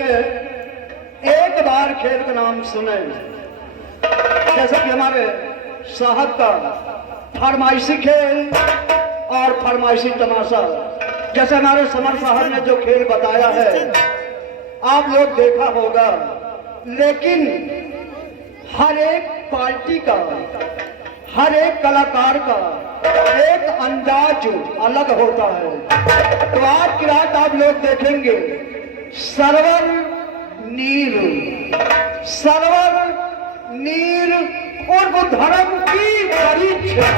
एक बार खेल का नाम सुने, जैसे कि हमारे साहब का फरमाइशी खेल और फरमाइशी तमाशा, जैसे हमारे समर साहब ने जो खेल बताया है आप लोग देखा होगा, लेकिन हर एक पार्टी का, हर एक कलाकार का एक अंदाज अलग होता है। तो आज की रात आप लोग देखेंगे सरवर नील उर्फ धर्म की परीक्षा,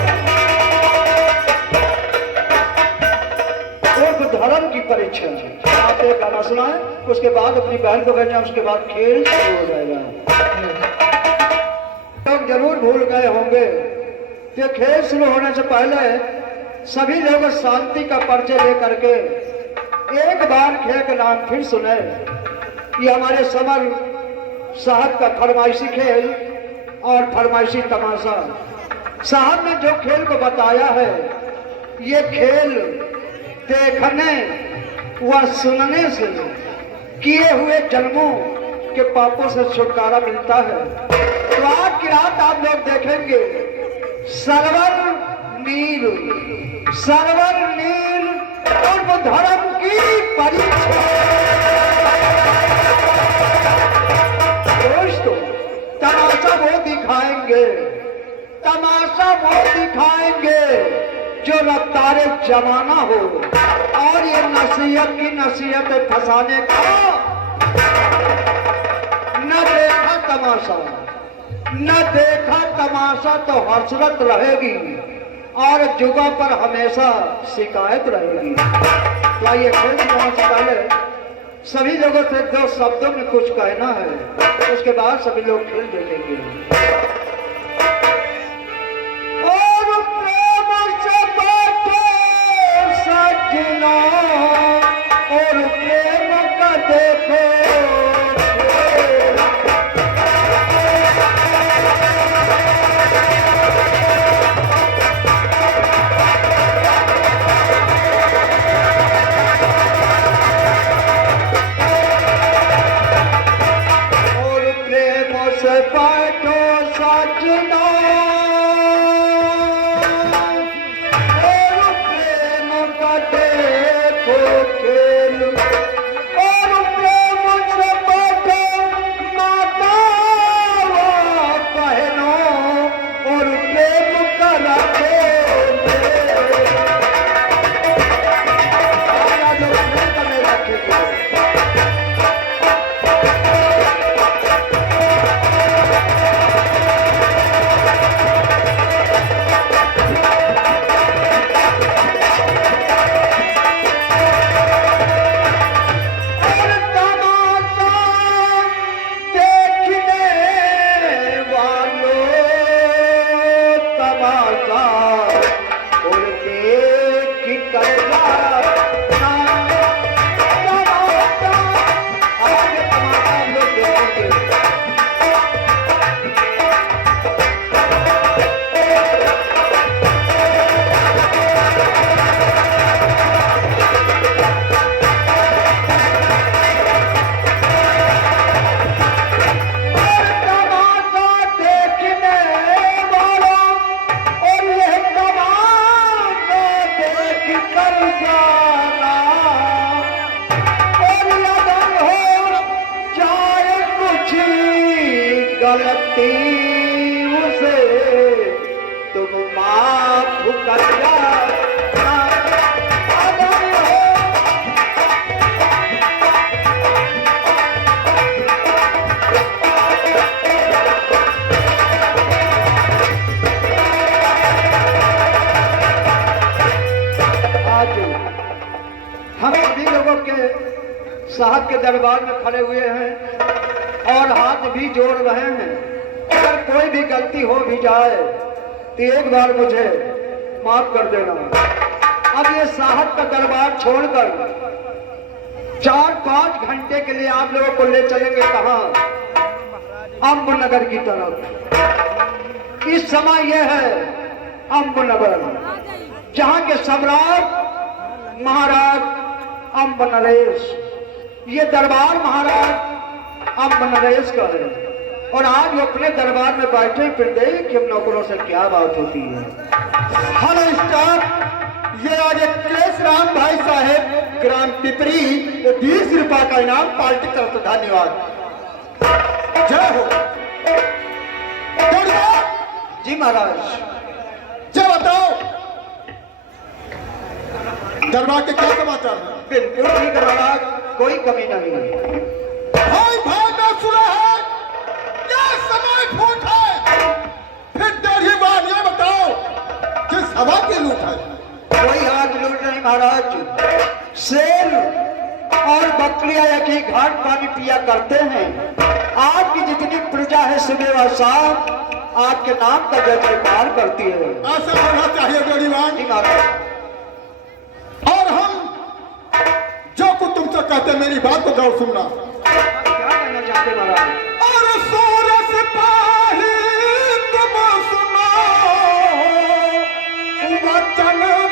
उर्फ धर्म की परीक्षा। आप एक गाना सुनाए, उसके बाद अपनी बहन को भेजना, उसके बाद खेल शुरू हो जाएगा। लोग जरूर भूल गए होंगे कि खेल शुरू होने से पहले सभी लोग शांति का परिचय लेकर के एक बार खेल का नाम फिर सुने। ये हमारे समर साहब का फरमाइशी खेल और फरमाइशी तमाशा। साहब ने जो खेल को बताया है, ये खेल देखने व सुनने से किए हुए जन्मों के पापों से छुटकारा मिलता है। तो आज की रात आप लोग देखेंगे सरवर नील उर्फ धर्म की परीक्षा। दोस्तों, तमाशा वो दिखाएंगे जो रफ्तारे जमाना हो, और ये नसीहत की नसीहत फंसाने का न देखा तमाशा तो हसरत रहेगी और जुगा पर हमेशा शिकायत रहेगी। तो आइए खेल शुरू से पहले सभी लोगों से दो शब्दों में कुछ कहना है, उसके बाद सभी लोग खेल देखेंगे। और प्रेम से बाटे सजना, और प्रेम का देखो साहब के दरबार में खड़े हुए हैं और हाथ भी जोड़ रहे हैं। अगर कोई भी गलती हो भी जाए तो एक बार मुझे माफ कर देना। अब ये साहब का दरबार छोड़कर 4-5 घंटे के लिए आप लोगों को ले चलेंगे कहाँ? अम्बनगर की तरफ। इस समय यह है अम्बनगर, जहाँ के सम्राट महाराज अम्ब नरेश ये दरबार महाराज अब नरेश का है और आज वो अपने दरबार में बैठे फिर दे कि हम नौकरों से क्या बात होती है। हेलो स्टाफ, ये आज एक केश राम भाई साहेब ग्राम पिपरी 20 रुपए का इनाम पार्टी तरफ से धन्यवाद। जय हो। जी महाराज। जय बताओ, दरबार के क्या समाचार है? बिल्कुल ठीक है महाराज, कोई कमी नहीं है। भाई भाई मैं सुना है क्या समय फूट है, फिर डेढ़ी बार ये बताओ किस हवा की लूट है? कोई हाथ लूट नहीं महाराज, शेर और बकरियां एक ही घाट पानी पिया करते हैं। आपकी जितनी प्रजा है सुबह व शाम आपके नाम का जय जयकार करती है। ऐसा होना चाहिए गरीबान। जी महाराज। और हम जो कुछ तुमसे कहते मेरी बात को गौर सुनना। क्या कहना चाहते महाराज? और सूरज सिपाही तुम सुनो वचन मेरे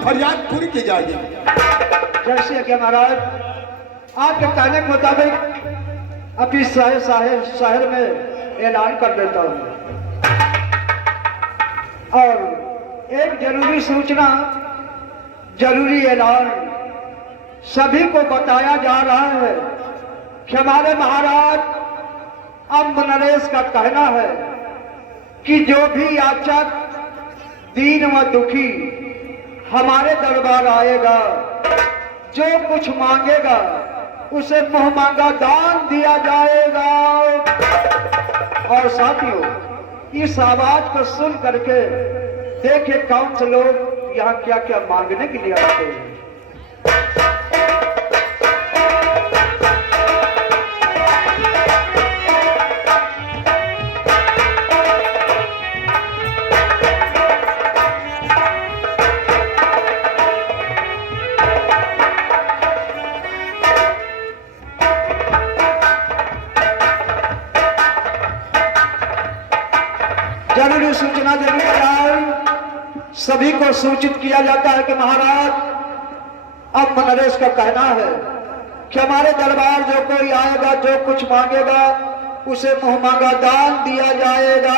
फरियाद पूरी की जाएगी। जैसे कि महाराज आपके कहने के मुताबिक अभी शहर में ऐलान कर देता हूँ। और एक जरूरी सूचना, जरूरी ऐलान सभी को बताया जा रहा है कि हमारे महाराज अम्ब नरेश का कहना है कि जो भी याचक दीन व दुखी हमारे दरबार आएगा, जो कुछ मांगेगा उसे मुंह मांगा दान दिया जाएगा। और साथियों, इस आवाज को सुन करके देखे कौन से लोग यहाँ क्या क्या मांगने के लिए आते हैं। जरूरी सूचना देने के बाद सभी को सूचित किया जाता है कि महाराज अब नरेश का कहना है कि हमारे दरबार जो कोई आएगा जो कुछ मांगेगा उसे मुंह मांगा दान दिया जाएगा।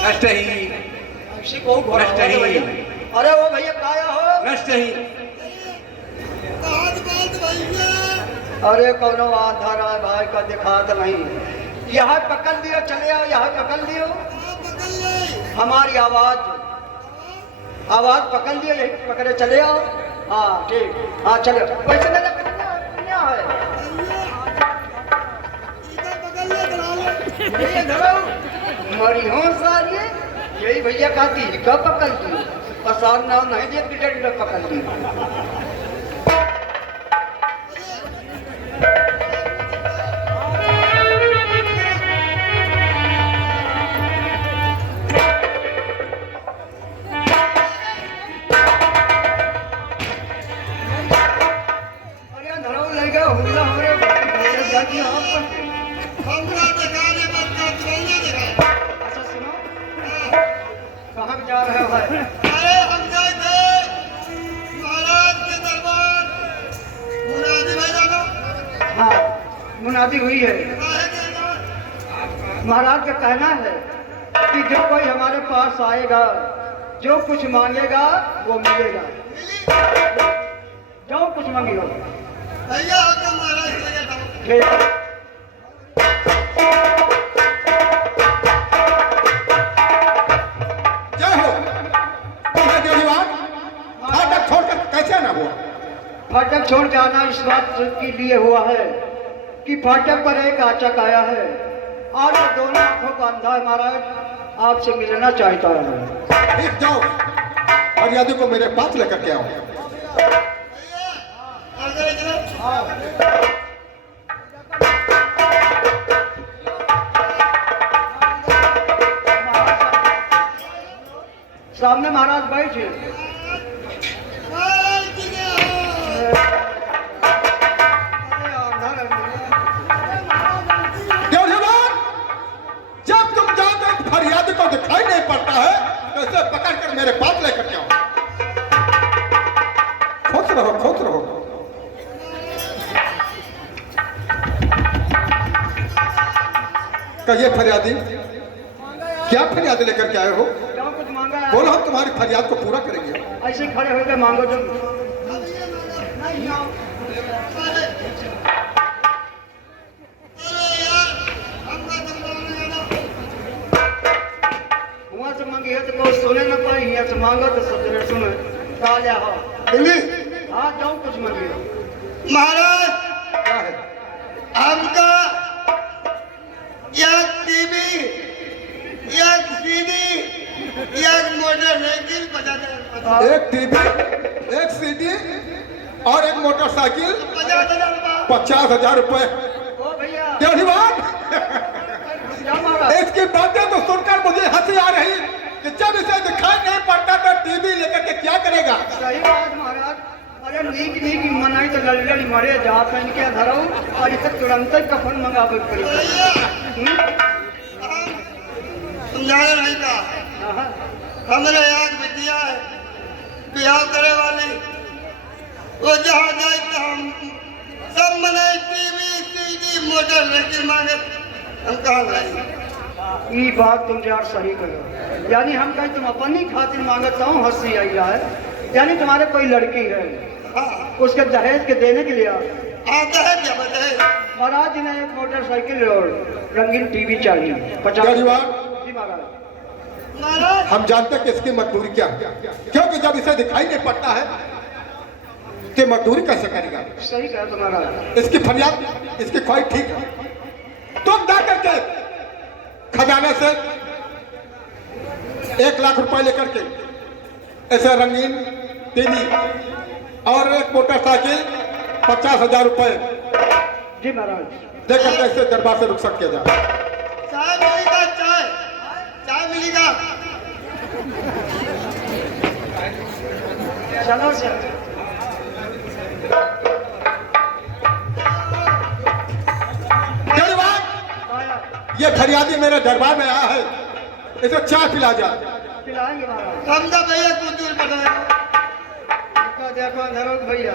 नष्ट ही अरे वो भैया काया हो नष्ट ही अरे कौनो आधार है भाई का दिखात नहीं। यहाँ पकड़ दियो चले आओ यहाँ पकड़ दियो हमारी आवाज आवाज पकड़ दियो यही पकड़े चले आओ। हाँ ठीक हाँ चलो पैसे देना कन्या है मरी हो सारी यही भैया कहती कब पकड़ दी और सार ना नहीं दिया गिटर पकड़ दी। अच्छा सुनो कहाँ जा रहे हो भाई? अरे हम गए थे महाराज के दरबार मुरादी भाई जाना हाँ मुनादी हुई है। महाराज का कहना है कि जो कोई हमारे पास आएगा जो कुछ मांगेगा वो मिलेगा। जो कुछ मांगियो भैया आपका महाराज के लगे था ठीक। जय हो तुम्हें देवीवान फाटक छोड़कर कैसे ना हुआ? फाटक छोड़ के आना इस बात के लिए हुआ है कि फाटक पर एक आचक आया है और वो दोनों आंखों का अंधा है महाराज आपसे मिलना चाहता है। ठीक जाओ मर्यादा को मेरे पास लेकर के आओ। भैया आगे चलो सामने महाराज बैठे महाराज की जय देवीवान जब तुम जाते हो फरियादी को दिखाई नहीं पड़ता है तो इसे पकड़कर मेरे पास लेकर के आओ। खुश रहो खुश रहो। कहिए फरियादी क्या फरियाद लेकर के आए हो? क्या कुछ मांगा है? बोलो हम तुम्हारी फरियाद को पूरा करेंगे। ऐसे ही खड़े होकर मांगो जो अरे यार हमका दरबार में जाना वहां से मांगी है तो कोई सुने न पाई यहाँ से मांगो तो सब सुने काल्या हो दिल्ली हाँ जाओ कुछ मांगिए। महाराज क्या है? हमका एक टीवी एक सीडी एक मोटरसाइकिल 50,000 एक टीवी एक सीडी और एक मोटरसाइकिल 50,000 50,000 रुपए। ओ भैया देवीवान क्या मांगा? इसकी बातें तो सुनकर मुझे हंसी आ रही कि जब इसे दिखाई नहीं पड़ता तो टीवी लेकर के क्या करेगा? सही बात महाराज। अरे नीक नीक मनाई तो लड़ी मरे जा पहन के धरो और इसे तुरंत ही कफन मंगावे पड़ी। समझाने नहीं था हमने एक बिटिया है ब्याह करे वाली वो जहाँ जाए तो हम सब मने टीवी सीडी मोटरसाइकिल मांगे हम कहाँ लाई ये बात तुम यार सही करो। यानी हम कहीं तुम अपनी खातिर मांगता हूँ हंसी आई है। यानी तुम्हारे कोई लड़की है हाँ उसके दहेज के देने के लिए आता है क्या बताए महाराज जी ने एक मोटरसाइकिल और रंगीन टीवी चाहिए 50। देवीवान जी महाराज। महाराज हम जानते हैं कि इसकी मजदूरी क्या है क्योंकि जब इसे दिखाई नहीं पड़ता है तो मजदूरी कैसे करेगा? सही कहा तुम्हारा। इसकी फरियाद इसकी ख्वाहिश ठीक है। तुम जा करके खजाने से 1 लाख रुपए लेकर के ऐसे रंगीन टीवी और एक मोटरसाइकिल 50,000 रुपए जी महाराज। देकर के इसे दरबार से रुखसत किया जाए। चाय मिलेगा चाय चाय मिलेगा चलो से दरबार ये फरियादी मेरे दरबार में आया है, इसे चाय पिला जा। पिलाएंगे महाराज। हम तो भैया कुछ दूर बताए देखो धरोग भैया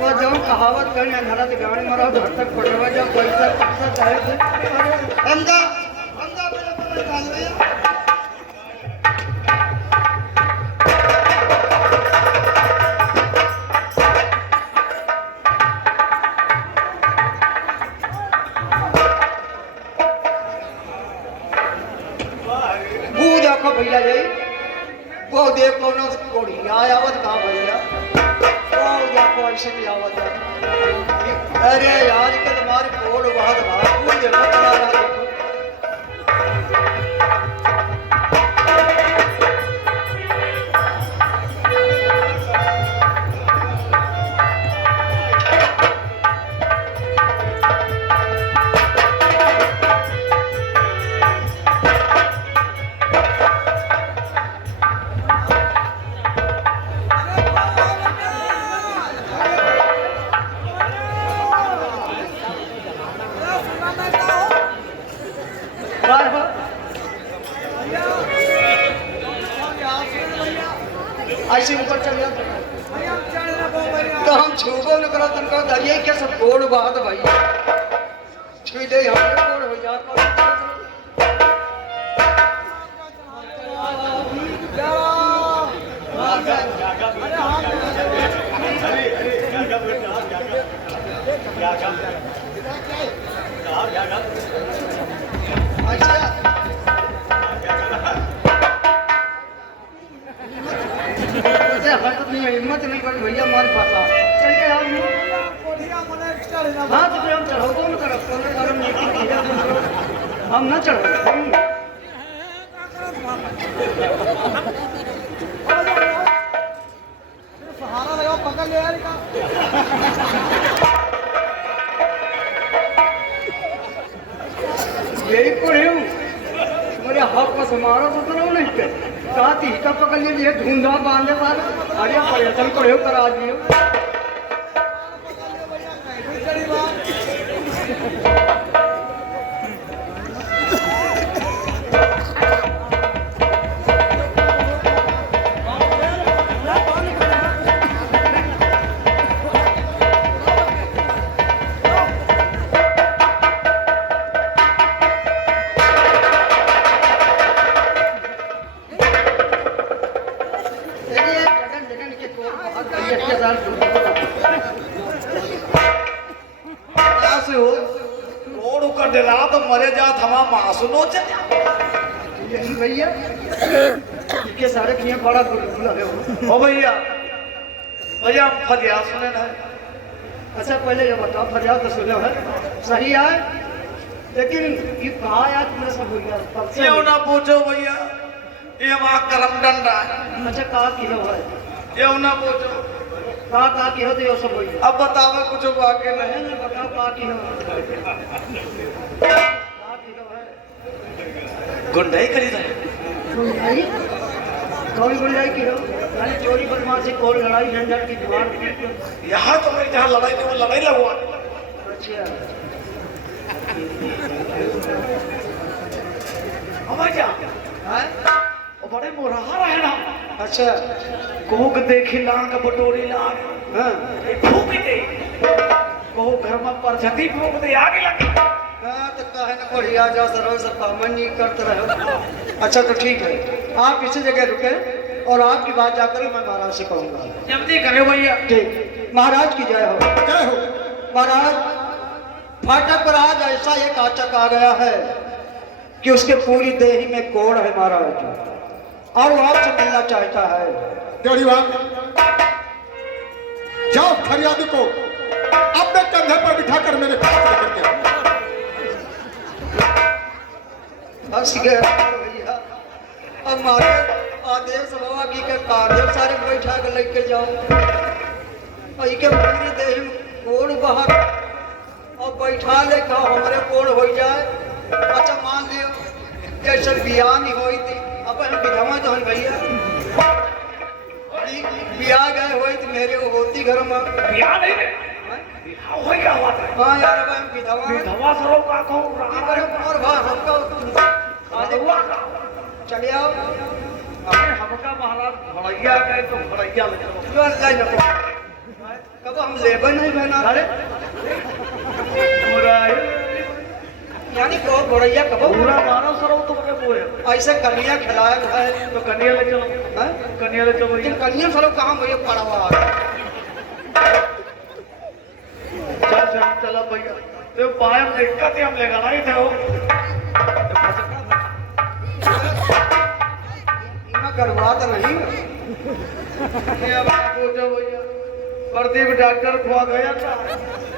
वो जो कहावत करने धरा तो गाड़ी मारा घर तक पटवा जब पैसा चाहे थे हम तो मेरे पकड़ डाल भैया वो देखो भैया जी वो देखो ना कोड़ी आवत कहा भैया वो देखो ऐसे भी आवत है। अरे यार के तुम्हारी कोड़ बहुत भाग वो देखो तुम्हारा देखो ऐसे ऊपर चल जाता तो हम छूबो न करो तुमको दरिए के सब कोड़ बात भाई छू दे हम कोड़ हो जाता हिम्मत नहीं कर भैया मार फंसा चल के आओ हाँ तो फिर हम चढ़ो कौन करो हम ना चढ़ो सहारा लगाओ पकड़ ले यार यही पढ़े हूँ मेरे हक में समारोह तो ना नहीं पे साथ ही का पकड़ लीजिए ढूंढा बांधे वाला अरे पर्यटन पढ़े करा दियो मरे जात हमा मासुनो चला यही भैया के सारे किए बड़ा गुलगुला है ओ भैया भैया फरियाद सुने ना अच्छा पहले ये बताओ फरियाद तो सुनो है सही है लेकिन ये कहा यार तुमने सब हो गया क्यों ना पूछो भैया ये हमारा करम डंडा है अच्छा कहा किलो है क्यों ना पूछो कहा किलो तो ये सब हो गया अब बताओ कुछ बाकी नहीं नहीं बताओ कहा किलो गुंडाई करी था गुंडाई कौन गुंडाई किलो यानी चोरी बदमाशी कोल लड़ाई झंझट की दीवार यहाँ तो मैं जहाँ लड़ाई नहीं वो लड़ाई लगवा अच्छा हमारे क्या है वो बड़े मुराहा है ना अच्छा कोक देखी लांग बटोरी लांग हाँ फूक दे को घर में परछती फूक दे आगे लगे हाँ तो कहे ना बढ़िया जाओ सर सब काम नहीं करते रहो अच्छा तो ठीक है आप इसी जगह रुके और आपकी बात जाकर मैं महाराज से कहूँगा जल्दी करे भैया ठीक महाराज की जय हो जय हो। महाराज फाटक पर आज ऐसा एक आचक आ गया है कि उसके पूरी देही में कोड़ है महाराज और वो आपसे मिलना चाहता है देवरीवाल जाओ फरियादी को अपने कंधे पर बिठाकर मेरे पास लेकर के आओ। बस गया भैया अब मारे आदेश बाबा की के कार्य सारे बैठा के लेके जाओ और के पूरी देह में कोड़ बाहर और बैठा ले का हमारे कोड़ हो जाए अच्छा मान लियो जैसे बियाह नहीं हुई थी अब हम विधवा तो भैया बिया गए होई तो मेरे को होती घर में। बिया नहीं रे बिया हो क्या हुआ था हाँ यार अब हम विधवा हैं। विधवा सरो का कहूँ ये करे और भाई हमका आज हुआ का चले आओ अरे हमका महाराज भड़ैया गए तो भड़ैया ले चलो जो जाए नको कब हम लेबर नहीं बना अरे पूरा यानी को गोड़ैया कब पूरा मानव सरो तो मैं बोए ऐसे कन्या खिलाया है तो कन्या ले चलो हैं? कन्या ले चलो तुम कन्या सरो कहाँ भैया पड़ा हुआ चल चल चलो भैया तो पायम दिक्कत हम ले गए थे वो इतना करवा तो नहीं ये अब पूछो भैया प्रदीप डॉक्टर खुआ गया था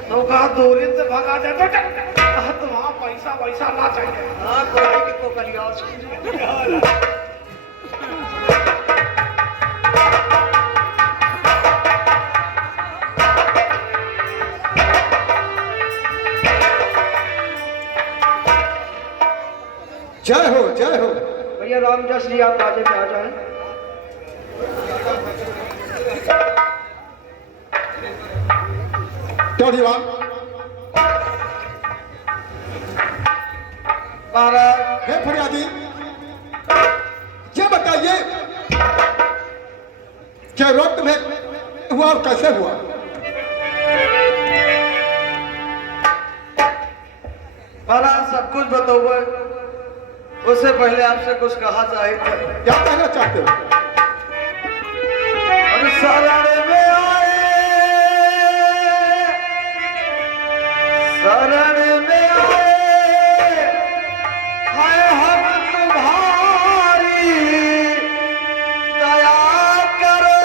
तो कहा दूरी से भगा दे तो कहा तो वहाँ पैसा वैसा ना चाहिए हाँ कोई की को करिया जय हो जय हो। भैया रामदास जी आप बाजे पे आ जाएं। चौधरीवान महाराज हे फरियादी, ये बताइए क्या रोग तुम्हें हुआ और कैसे हुआ? महाराज सब कुछ बताओ उससे पहले आपसे कुछ कहा चाहिए था क्या कहना चाहते हो? अरे शरण में आए शरण में आए हाय हम तुम्हारी दया करो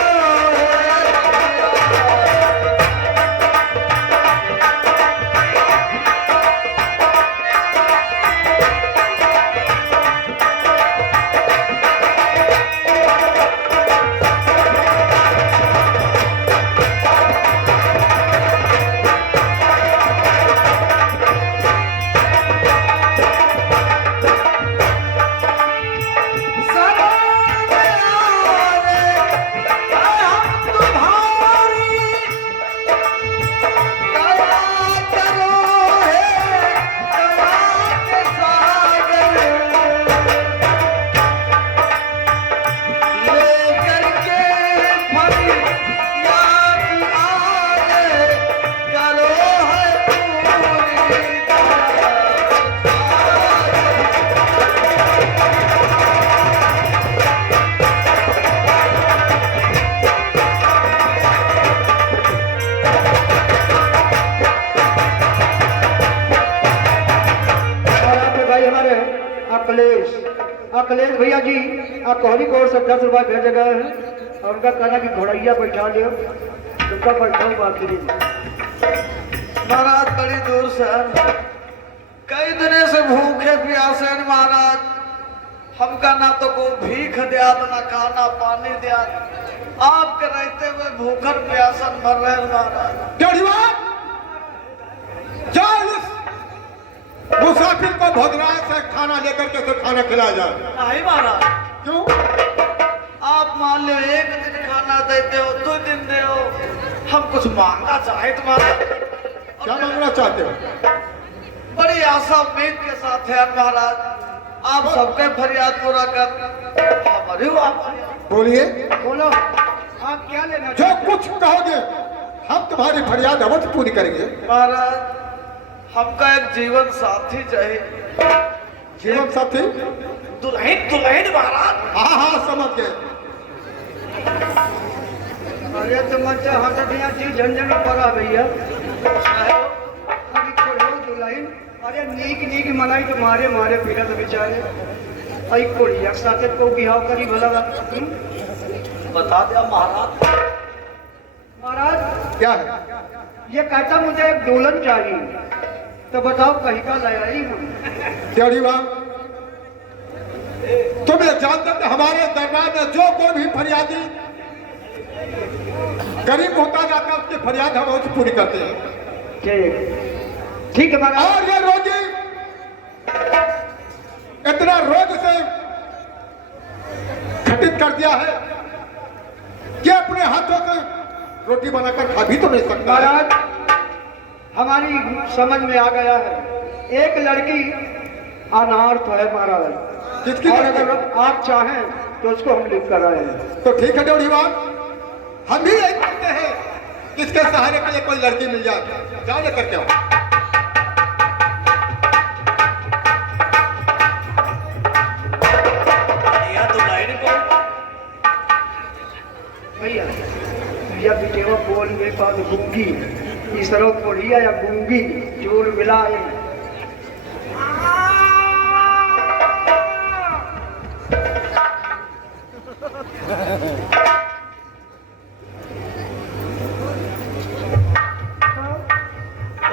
अखिलेश भैया जी आप कोहरी कोर से 10 रुपये भेजे गए हैं और उनका कहना कि घोड़ैया बैठा लियो तुमका बैठाऊँ आखिरी महाराज बड़ी दूर से कई दिन से भूखे प्यासे हैं महाराज हमका ना तो को भीख दिया ना खाना पानी दिया आपके रहते हुए भूखर प्यासन मर रहे हैं महाराज चौधरीवान, जाओ उस मुसाफिर को भोजनालय से खाना लेकर के उसे खाना खिलाया जाए। नहीं महाराज क्यों? आप मान लो एक दिन खाना देते हो 2 दिन दे हो हम कुछ मांगना चाहे तुम्हारा क्या मांगना चाहते हो? बड़ी आशा उम्मीद के साथ है महाराज आप सबके फरियाद पूरा कर हमारी बोलिए, बोलो आप क्या लेना जो कुछ कहोगे हम तुम्हारी फरियाद अवश्य पूरी करेंगे। महाराज हमका एक जीवन साथी चाहिए जीवन साथी? दुल्हन दुल्हन महाराज हाँ हाँ समझ गए। अरे तुम अच्छा हाँ तो यहाँ चीज झंझट पड़ा भैया अभी छोड़ो दुल्हन अरे नीक नीक मनाई तो मारे मारे पीड़ा तो बेचारे अई कोड़िया साथे को बिहाव करी भला बता दिया महाराज महाराज क्या है? ये कहता मुझे एक दुल्हन चाहिए तो बताओ कहीं का ले आई हूँ चौधरीवान, तुम ये जानते हो कि हमारे दरबार में जो कोई भी फरियादी गरीब होता जाता है उसकी फरियाद हम अवश्य पूरी करते हैं। ठीक है महाराज और ये रोगी इतना रोग से घटित कर दिया है कि अपने हाथों से रोटी बनाकर खा भी तो नहीं सकता है? महाराज हमारी समझ में आ गया है, एक लड़की अनार्थ है महाराज, किसकी और लड़की? अगर आप चाहें तो उसको हम लिख कर आए हैं। तो ठीक है ड्योढ़ीवान, हम भी यही करते हैं, किसके सहारे के लिए कोई लड़की मिल जाए, जाओ लेकर के आओ। या तो लाइन को भैया भैया बेटेवा बोल में बात गूंगी, इसरो थोड़िया या गूंगी जोर मिलाए।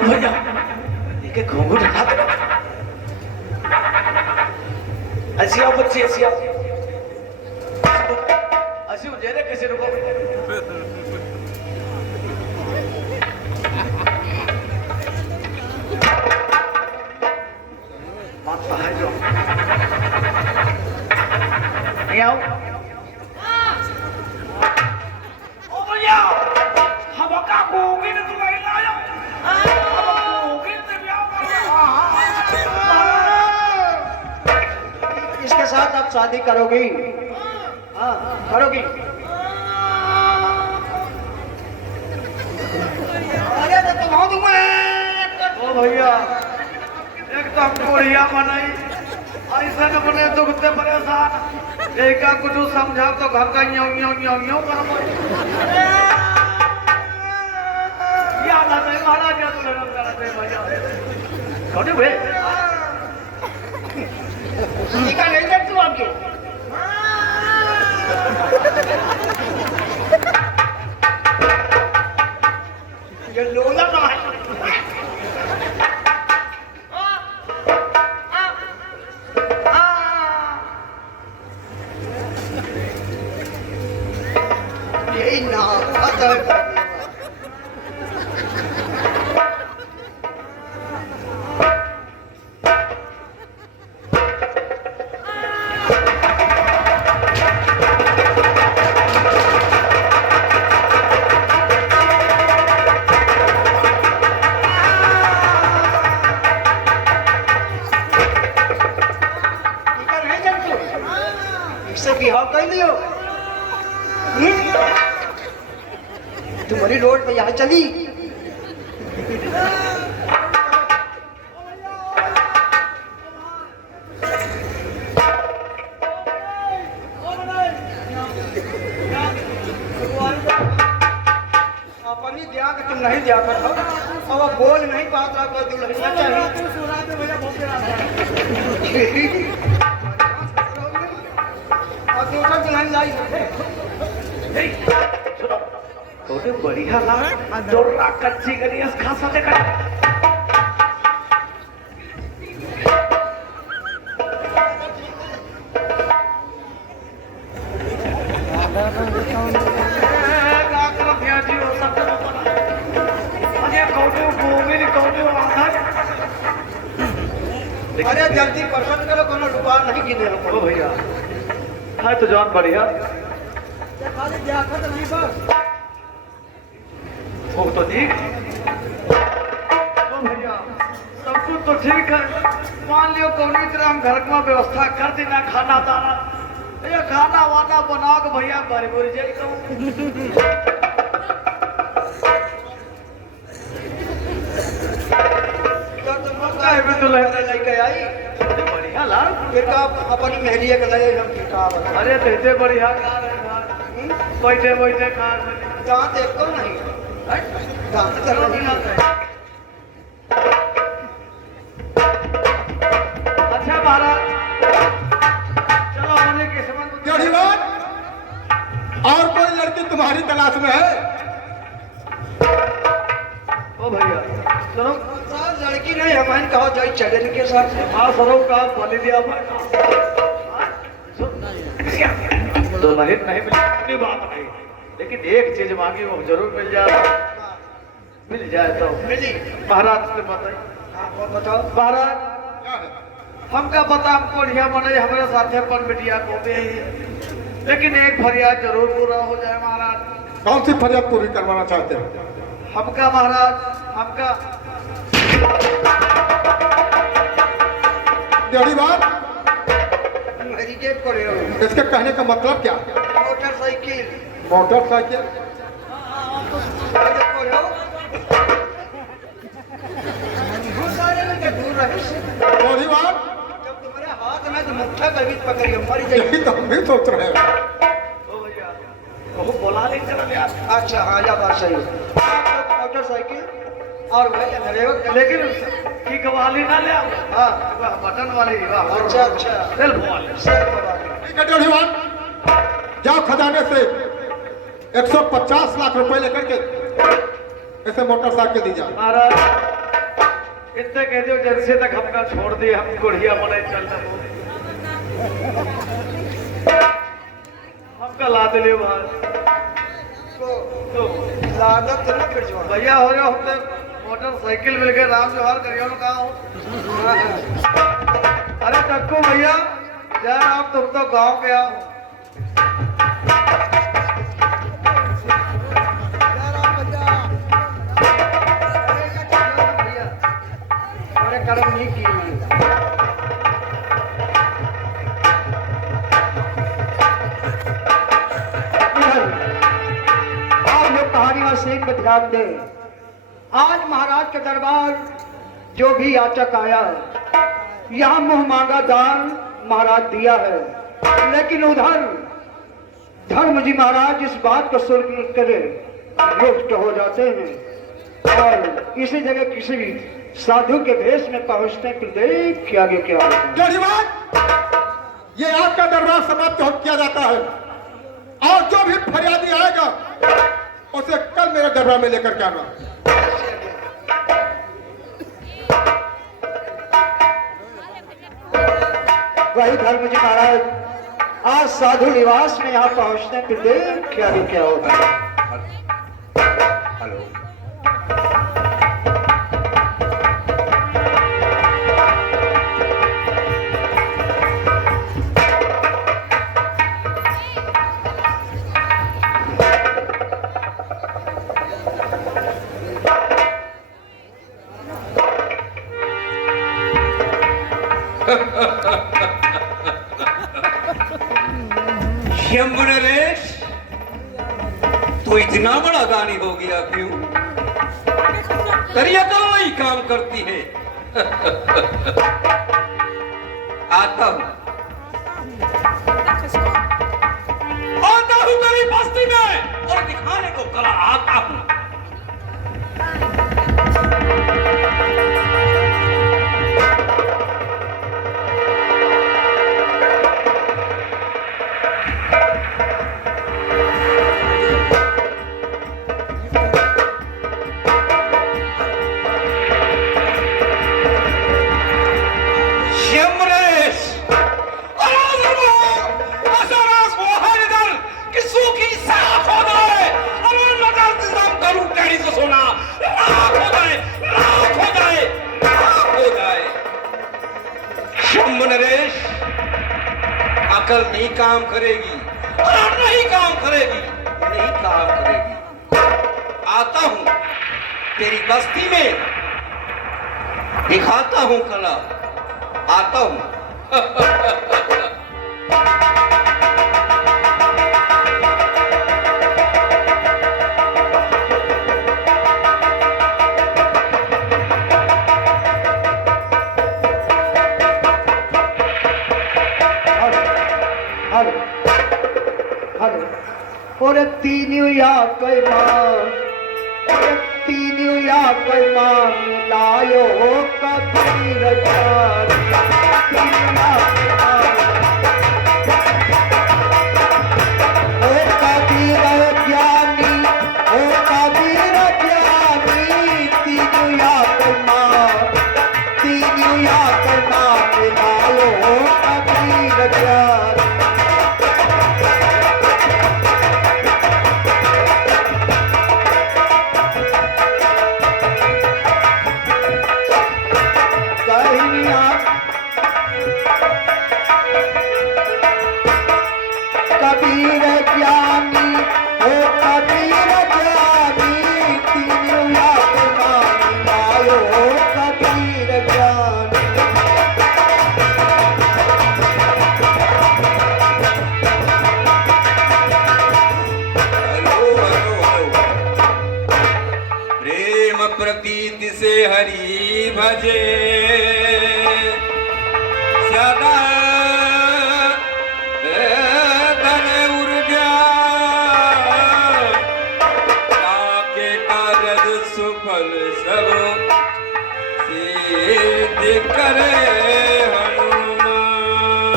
भैया ये घूंघट हटा दो। ऐसी आओ बच्ची, ऐसी आओ, ऐसी मुझे रे कैसे रुको। बात तो है जो नहीं आओ। ओ भैया हम का घूंगी न तू नहीं लायो। इसके साथ आप शादी करोगी? हाँ करोगी? अरे तो तुम हो दूंगा। ओ भैया एकदम बढ़िया बनाई, ऐसा न बने दुखते परेशान। एक कुछ समझा तो घर का यूं यूं यूं यूं करो। याद आ गई महाराज, या तो लड़न करते भैया कौन बे टीका नहीं कर तू आपके। ये लोला तो है। यही ना आता है। तुम्हारी रोड पे यहाँ चली। अपनी दिया कि तुम नहीं दिया कर अब बोल नहीं पाता तो दुल्हनिया चाहिए। और दूसरा दुल्हन लाई थोड़ी बढ़िया लगा जो कच्ची करी खासा देखा। अरे जल्दी पसंद करो, कोनो दुकान नहीं गिने ओ भैया है तो जान बढ़िया। खाली देखत नहीं बस। वो तो ठीक। ओ भैया सब कुछ तो ठीक है, मान लियो कौनी तरह हम घर में व्यवस्था कर देना, खाना दाना ये खाना वाना बना के भैया बारी बारी जाई तो लेके आई बढ़िया ला। फिर का अपनी मेहरिया के लगे हम किताब। अरे देते बढ़िया बैठे बैठे खा दांत एक तो नहीं दांत कर नहीं आता। अच्छा महाराज चलो हमने किस्मत ड्योढ़ीवान, और कोई लड़की तुम्हारी तलाश में है? ओ भैया चलो लड़की नहीं हमारे कहो जाए चले के साथ। हाँ सरो का बोली दिया तो नहीं नहीं मिली बात नहीं, लेकिन एक चीज मांगी वो जरूर मिल जाए। मिल जाए तो मिली महाराज से बताइए। हाँ बताओ महाराज क्या है? हमका बता, हमको बढ़िया बने हमारे साथे पर बिटिया को भी लेकिन एक फरियाद जरूर पूरा हो जाए महाराज। कौन सी फरियाद पूरी करवाना चाहते हैं? हमका महाराज, हमका यही बात, रिजेक्ट करे हो। इसके कहने का मतलब क्या? मोटरसाइकिल मोटरसाइकिल रिजेक्ट करे हो। दूर सारे में क्या दूर रहे से? यही बात, जब तुम्हारे हाथ में तो मुट्ठा कर बीच पकड़ी हो, मर जाएगी। यही तो हम भी सोच रहे हैं। ओ भैया वो बोला नहीं चल यार। अच्छा हाँ, या बात सही है। मोटरसाइकिल और भाई नरेगा, लेकिन की कवाली ना ले आओ। हाँ वाह, बटन वाली वाह। अच्छा अच्छा सेल्फ वाली। सही बात। ठीक है टेढ़ी बात, जाओ खजाने से 150 लाख रुपए लेकर के ऐसे मोटरसाइकिल दी जाए। महाराज इतने कह दो जलसे तक हमका छोड़ दिए, हम गुड़िया बनाए चल रहे हमका ला दिले बाहर। तो लागत तो नहीं फिर जवान। भैया हो रहे हमने मोटरसाइकिल मिल गए, राम जोहार करियो ना कहा हूँ। अरे टक्कू भैया जय राम, तुम तो गाँव के आओ। हमारे कर्म नहीं किए। आप लोग कहानी और सीन में ध्यान दें। आज महाराज के दरबार जो भी याचक आया, यहाँ मुंह मांगा दान महाराज दिया है, लेकिन उधर धर्म जी महाराज इस बात को सुन करे रुष्ट हो जाते हैं और इसी जगह किसी भी साधु के भेष में पहुंचते हैं। देख क्या आगे क्या होता है। टेढ़ी बात, ये आपका दरबार समाप्त हो किया जाता है और जो भी फरियादी आएगा उसे कल मेरे दरबार में लेकर के आना। वही धर्म जी महाराज आज साधु निवास में यहाँ पहुंचते हैं। फिर देख क्या आगे क्या होता है। शंभु नरेश, तो इतना बड़ा गानी हो गया क्यों? तेरी अकल नहीं काम करती है। आता हूं तेरी बस्ती में और दिखाने को कला आता हूं। नरेश, अकल नहीं काम करेगी और नहीं काम करेगी, नहीं काम करेगी। आता हूं तेरी बस्ती में, दिखाता हूं कला, आता हूं। और तीनों या कोई मान, तीनों या कोई मान लायो कबीर जान, ओ कबीर ज्ञानी, ओ कबीर ज्ञानी, तीनों या कोई मान, तीनों या कोई मान लायो कबीर जान। कबीर ज्ञानी हो कबीर ज्ञानी तीन लाख मानी आयो कबीर ज्ञानी। Hello hello hello. प्रेम प्रतीति से हरि भजे सदा धन ऊर्जा ताके कारज सुफल सब सिद्ध करे हनुमान।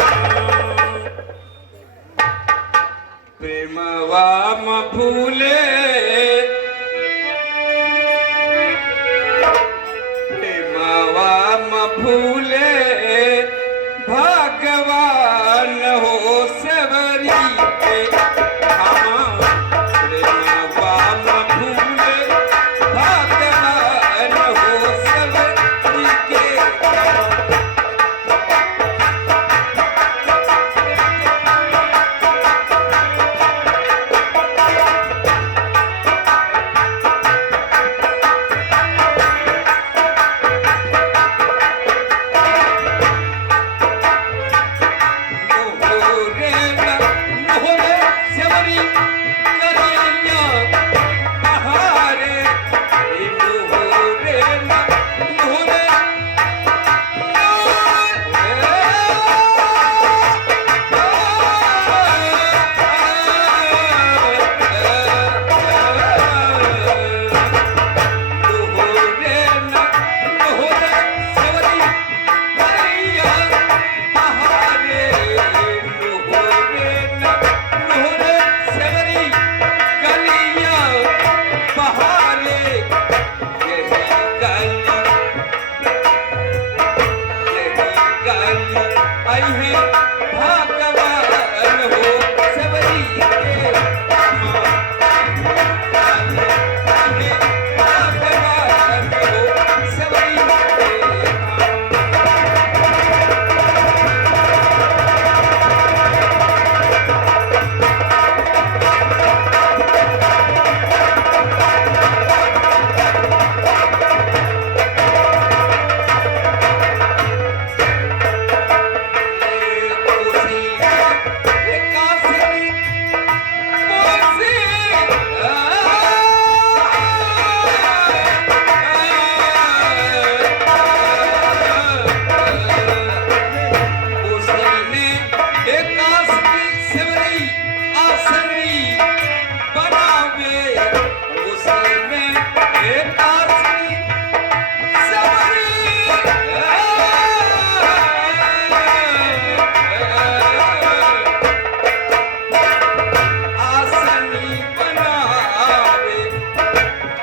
प्रेमवा म फूले प्रेमवा म फूले भगवान हो सेवरी के हम। प्रेमवा म फूले भगवान हो सेवरी के हम।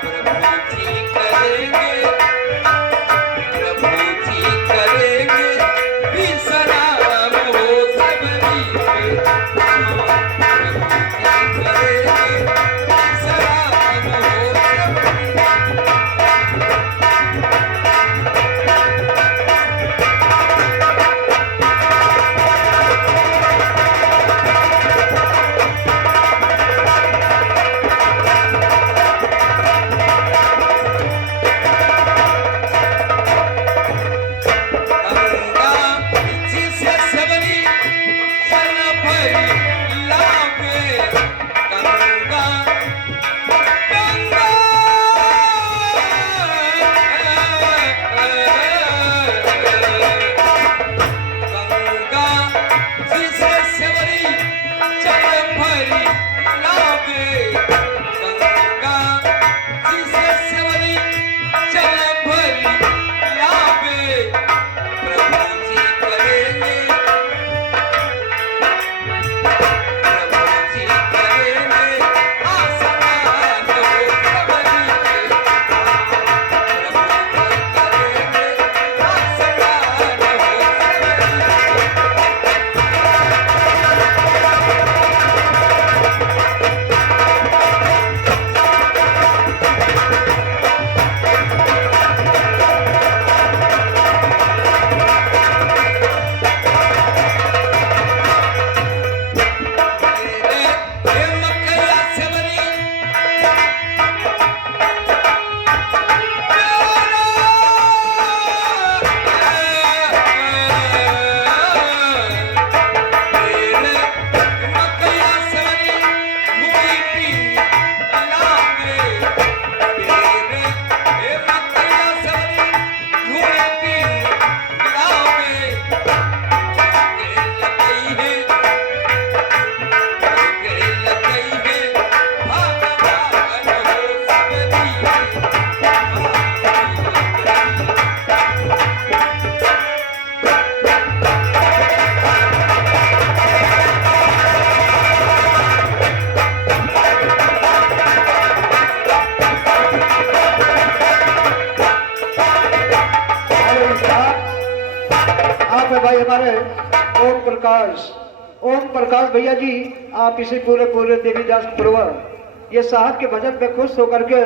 प्रभु जी करेंगे हमारे ओम प्रकाश भैया जी, आप इसी पूरे देवीदास परिवार ये साहब के भजन पे खुश होकर के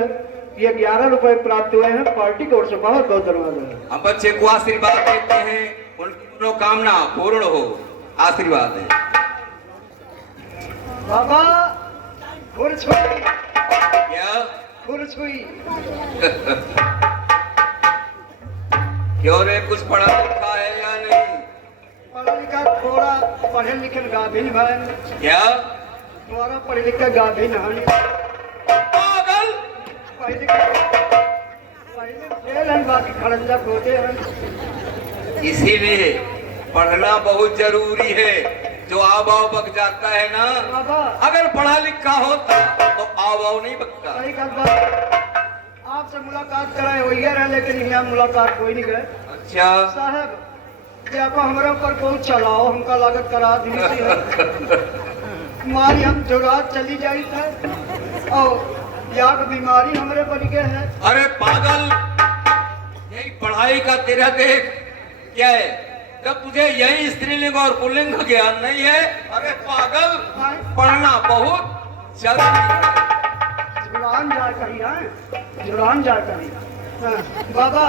ये 11 रुपए प्राप्त हुए हैं। पार्टी की ओर से बहुत बहुत धन्यवाद है। हम बच्चे को आशीर्वाद देते हैं, उनकी मनोकामना पूर्ण हो। आशीर्वाद है। बाबा खुरछुई, क्या खुरछुई। क्यों रे, कुछ पढ़ा लिखा है या नहीं? पढ़ा लिखा थोड़ा, पढ़े लिखे गाभिन है। क्या थोड़ा पढ़े लिखे गाभिन है। पागल? पहले खेल हैं, बाकी खड़ंजा खोते हैं। इसीलिए पढ़ना बहुत जरूरी है। जो आवाव बक जाता है ना, बाबा अगर पढ़ा लिखा होता तो आवाव नहीं बकता। सही बात। आपसे मुलाकात कराए हुई है, लेकिन यहाँ मुलाकात कोई नहीं गए। अच्छा, साहब देखो हमारे ऊपर बहुत चलाओ, हमका लागत करा दी है। मारी हम जुगात चली जाई था और या बीमारी हमारे बन गए है। अरे पागल, यही पढ़ाई का तेरा देख क्या है? जब तुझे यही स्त्रीलिंग और पुल्लिंग का ज्ञान नहीं है। अरे पागल, पढ़ना बहुत जरूरी है। जुड़ान जा कहीं है, जुड़ान जा कहीं। हाँ, बाबा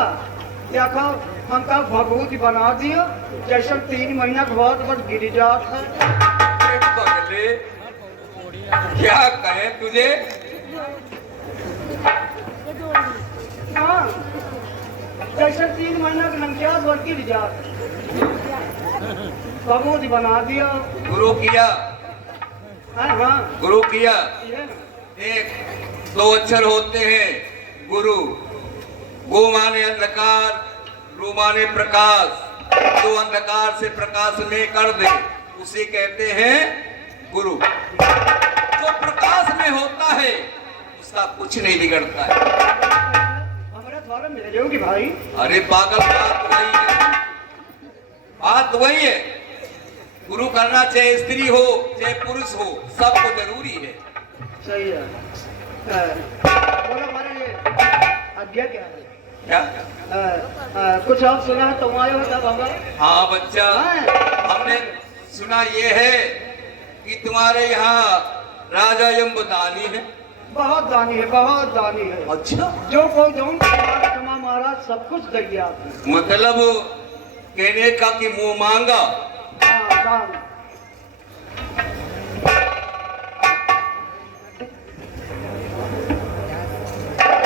देखो हमका भभूति बना दियो, जैसे 3 महीना के बाद बस गिर जात है। अरे पगले, क्या कहे तुझे? हाँ, जैसे 3 महीना के नमकियात बस गिर जात है। भभूति बना दियो। गुरु किया, हाँ गुरु किया। ये ना। एक 2 अक्षर होते हैं गुरु। गो माने अंधकार, रू माने प्रकाश। जो अंधकार से प्रकाश में कर दे उसे कहते हैं गुरु। जो प्रकाश में होता है उसका कुछ नहीं बिगड़ता है। हमारे द्वारा मिल जाओगी भाई। अरे पागल, बात वही है, बात वही है। गुरु करना चाहे स्त्री हो चाहे पुरुष हो, सबको जरूरी है। सही है। बोलो हमारे ये आज्ञा क्या है? क्या? कुछ आप सुना है तुम आए हो तब बाबा? हाँ बच्चा, हमने सुना ये है कि तुम्हारे यहाँ राजा यमदानी है। बहुत दानी है, बहुत दानी है। अच्छा, जो कोई दो क्षमा महाराज सब कुछ दे दिया आपने। मतलब कहने का कि मुंह मांगा। हाँ, दान।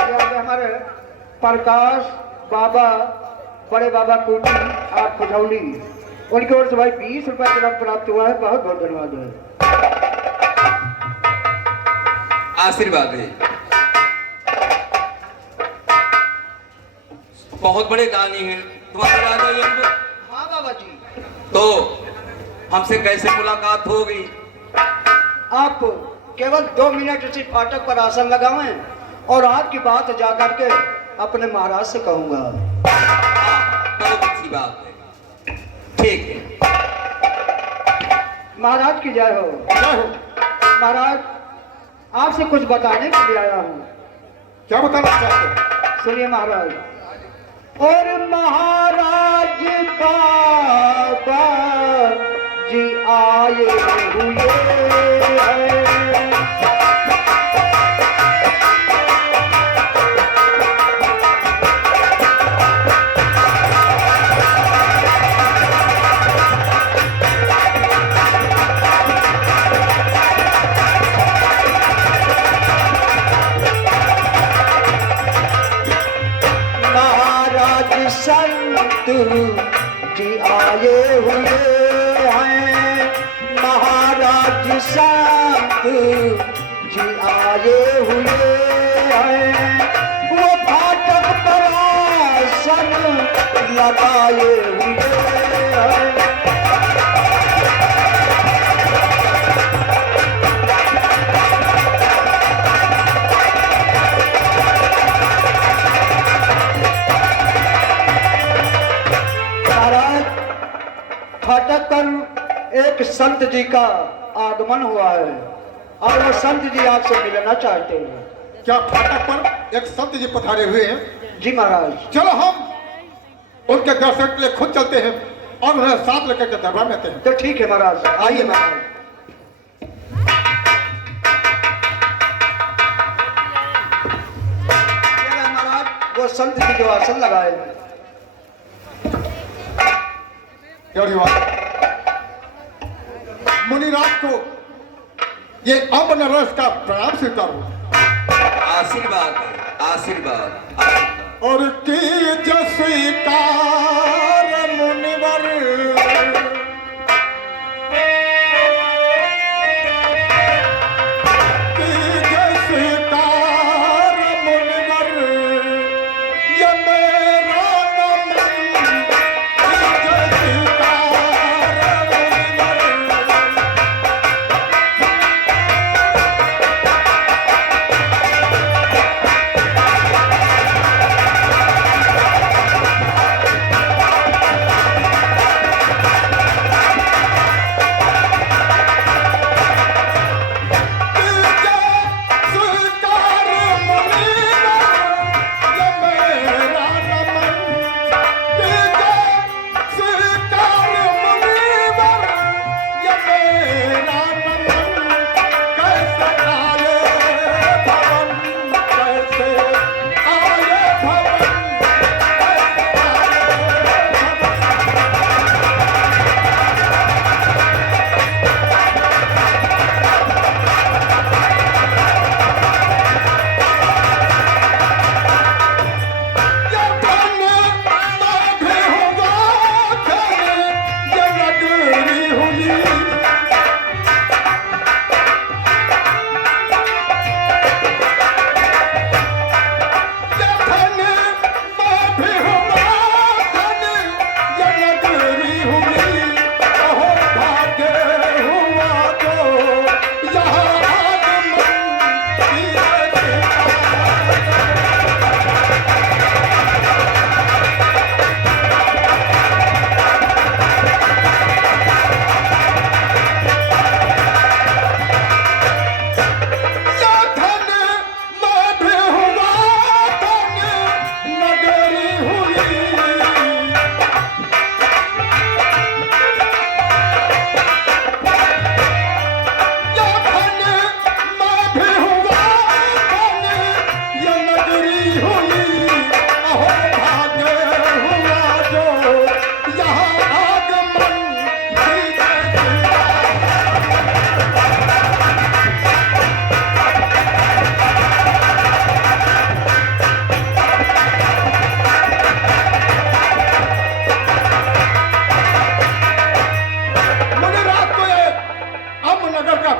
ये हमारे प्रकाश बाबा, बड़े बाबा कोटी आप खुजौली, उनकी ओर से भाई 20 रुपए तरफ प्राप्त हुआ है। बहुत बहुत धन्यवाद है। आशीर्वाद है। बहुत बड़े दानी हैं तुम्हारे राजा यम। हाँ बाबा जी। तो हमसे कैसे मुलाकात हो गई? आप केवल 2 मिनट इसी फाटक पर आसन लगाएं और आपकी बात जाकर के अपने महाराज से कहूंगा। बहुत अच्छी बात है, ठीक है। महाराज की जय हो। क्या हो? महाराज आपसे कुछ बताने के लिए आया हूँ। क्या बताना चाहते हैं? सुनिए महाराज। और महाराज बाबा जी आए हुए हैं। संत जी आए हुए हैं। महाराज संत जी आए हुए हैं। वो फाटक पर आसन लगाए हुए हैं। फाटक पर एक संत जी का आगमन हुआ है और वो संत जी आपसे मिलना चाहते हैं। क्या फाटक पर एक संत जी पधारे हुए हैं? जी महाराज। चलो हम उनके दर्शन के लिए खुद चलते हैं। और उन्हें साथ लेकर के दरबार में आते हैं। तो ठीक है महाराज, आइए महाराज। ये रहे महाराज वो संत जी जो आसन लगाए। मुनिराज को ये अमन रस का प्रणाम स्वीकार हो आशीर्वाद है, आशीर्वाद आशीर्वाद। और की जस्वीकार मुनिवर की जस्वीकार मुनिवर ये मेरा नमन की जस्वीकार मुनिवर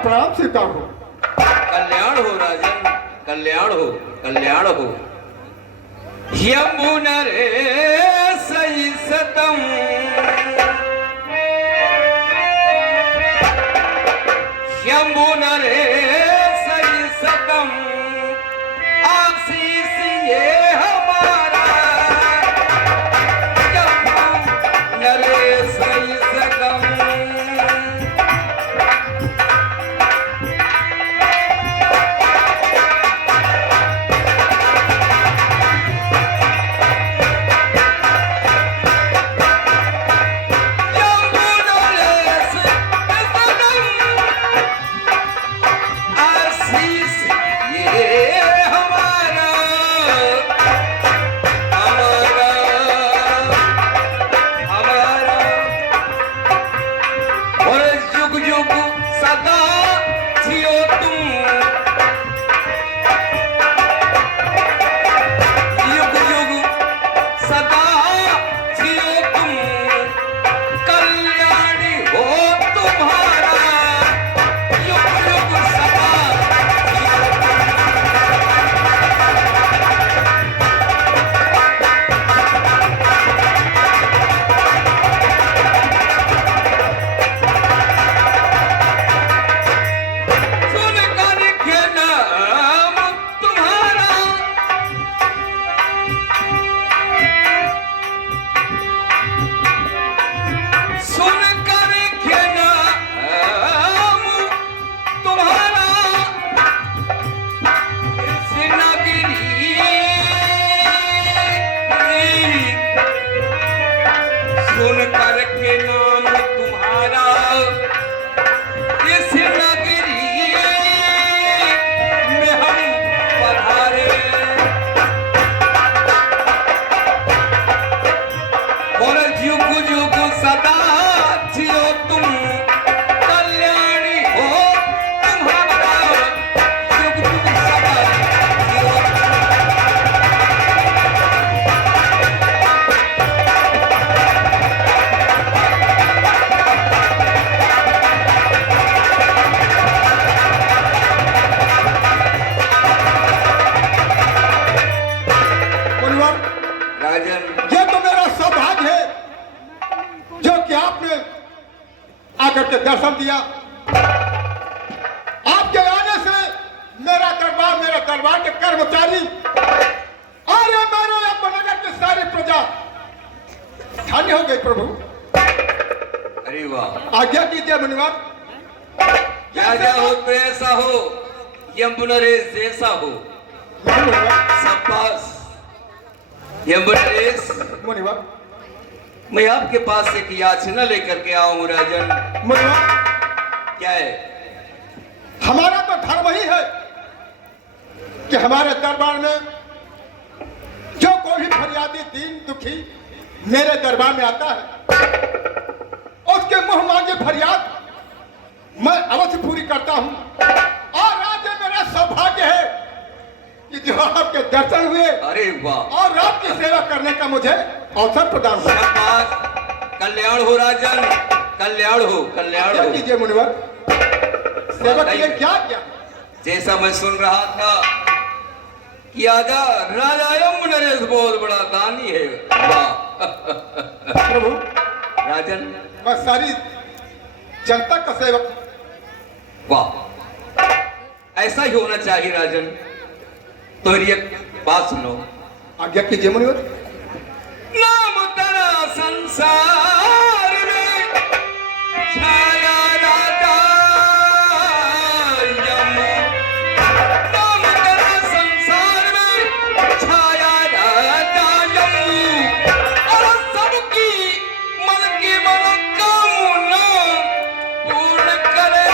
प्रणाम स्वीकार हो। कल्याण हो राजन, कल्याण हो, कल्याण हो। यमुना रे सही सतम यमुना रे सही सतम आशीष ये हमारा यमुना रे सही सतम मेरा दरबार के कर्मचारी और ये मेरे अपनगर की सारी प्रजा धन्य हो गई प्रभु। अरे वाह, आज्ञा कीजिए मुनिवर। राजा हो तो ऐसा हो, यमुनरेश जैसा हो। शाबाश यमुनरेश, मुनिवर मैं आपके पास एक याचना लेकर के आऊं राजन। मुनिवर, क्या है? हमारा तो धर्म ही है कि हमारे दरबार में जो कोई भी फरियादी दीन दुखी मेरे दरबार में आता है उसके मुंह मांगे फरियाद मैं अवश्य पूरी करता हूं। और आज ये मेरा सौभाग्य है कि जो आपके दर्शन हुए अरे वाह, और आपकी सेवा करने का मुझे अवसर प्रदान हुआ। शाबाश, कल्याण हो राजन, कल्याण हो, कल्याण क्या हो। कीजिए मुनिवर, सेवा के लिए क्या किया? जैसा मैं सुन रहा था कि आजा राजा यमुनरेश बहुत बड़ा दानी है। वाह प्रभु, राजन, मैं सारी जनता का सेवक। वाह, ऐसा ही होना चाहिए राजन। तो मेरी एक बात सुनो। आज्ञा कीजिए मुनिवर। नाम तेरा संसार में छाया राजा यमु, नाम तेरा संसार में छाया राजा यमु, और सबकी मन की मनोकामना पूर्ण करे।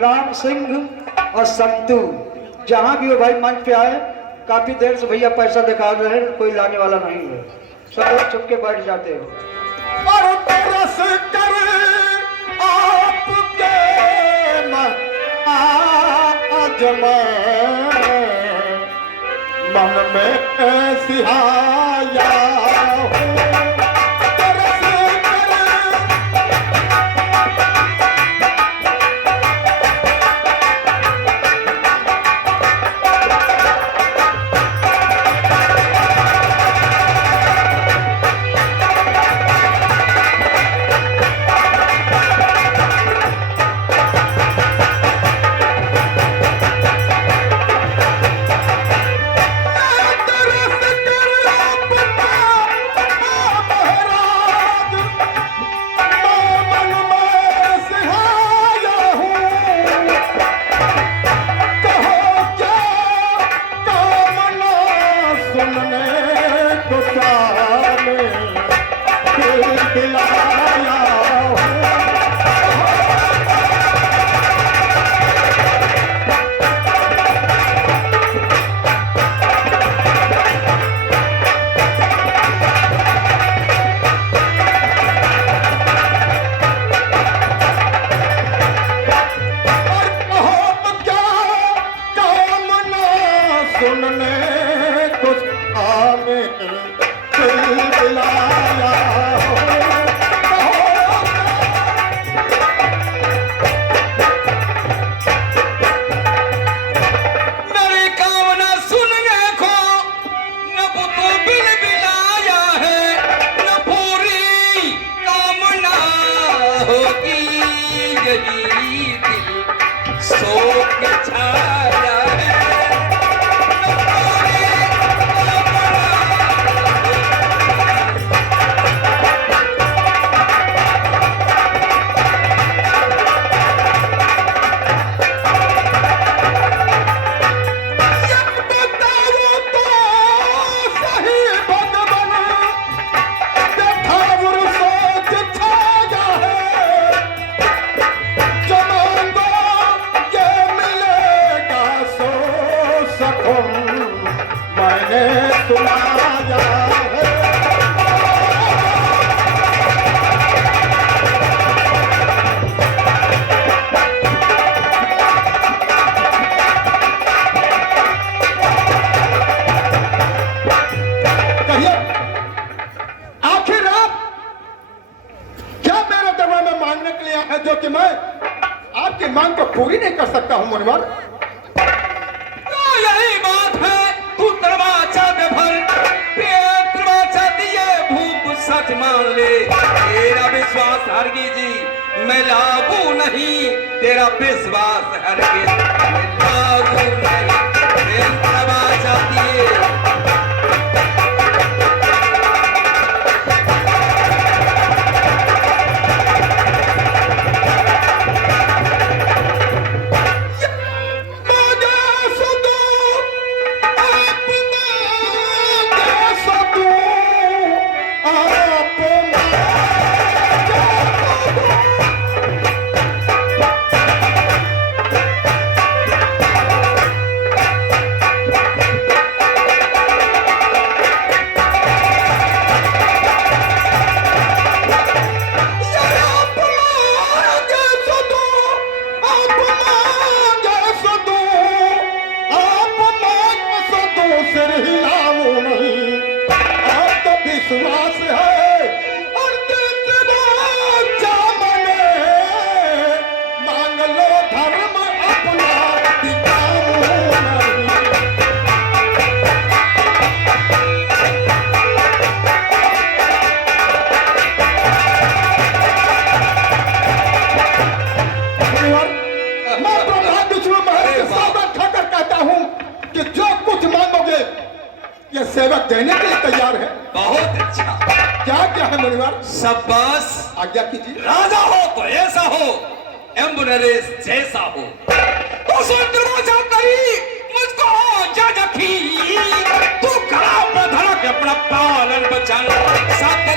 राम सिंह और संतू जहां भी हो भाई मंच पे आए। काफी देर से भैया पैसा दिखा रहे हैं, कोई लाने वाला नहीं है, सब लोग छुप के बैठ जाते हो। और तरस कर आपके आज मन में सिहाया हूँ। तरस कर तरस कर आपके है जो कि मैं आपकी मांग को पूरी नहीं कर सकता हूँ मुनिवर। तो यही बात है, तू दरवाजा दे भर, पेट दरवाजा दिए भूख सच मान ले। तेरा विश्वास हरगिज जी मैं लागू नहीं, तेरा विश्वास हरगिज मैं लागू नहीं। पेट दरवाजा दिए सेवक देने के लिए तैयार है। बहुत अच्छा। क्या क्या है मुनिवर? शाबाश, आज्ञा कीजिए। राजा हो तो ऐसा हो, एम्बुनरेस जैसा हो। तो सुन दरवाजा करी मुझको जगखी, तू खड़ा धड़क अपना पालन बचाना, साथ